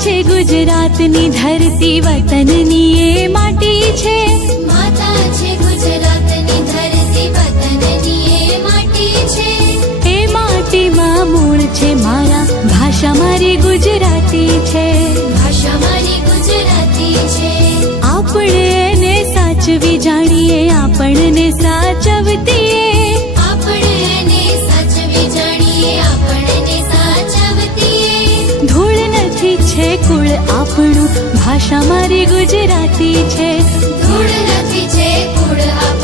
છે ગુજરાતની ધરતી વતનની એ માટી છે. માતા છે ગુજરાતની ધરતી વતનની એ માટી છે. એ માટીમાં મૂળ છે મારા ભાષા મારી ગુજરાતી છે. ભાષા મારી ગુજરાતી છે. આપણે એને સાચવી જાણીએ આપણને સાચવતીએ આપણું ભાષા મારી ગુજરાતી છે. ધૂળ નથી છે કુળ આપણું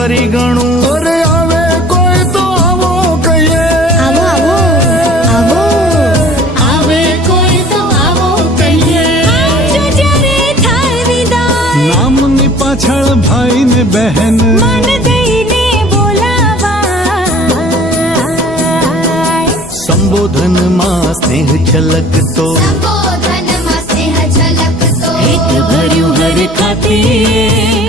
ફરી ગણું. અરે આવે કોઈ તો આવો કહીએ. આવો આવો આવો. આવે કોઈ તો આવો કહીએ. આવજો જ્યારે થાય વિદાય નામની પાછળ ભાઈ ને બહેન. મન દઈને બોલાવાય. સંબોધનમાં સ્નેહ છલકતો. સંબોધનમાં સ્નેહ ઝલકતો એક ભર્યું હર ખાતી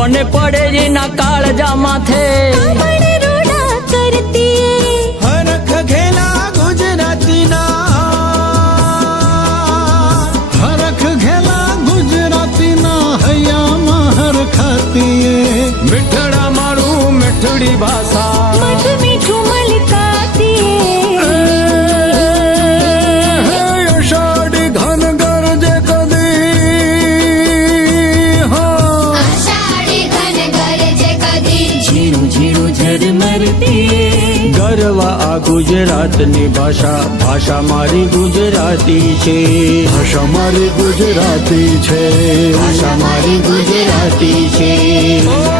કોને પડે છે ના કાળજા માથે? ઝરમરતી ગરવા આ ગુજરાતની ભાષા ભાષા મારી ગુજરાતી છે. ભાષા મારી ગુજરાતી છે. ભાષા મારી ગુજરાતી છે.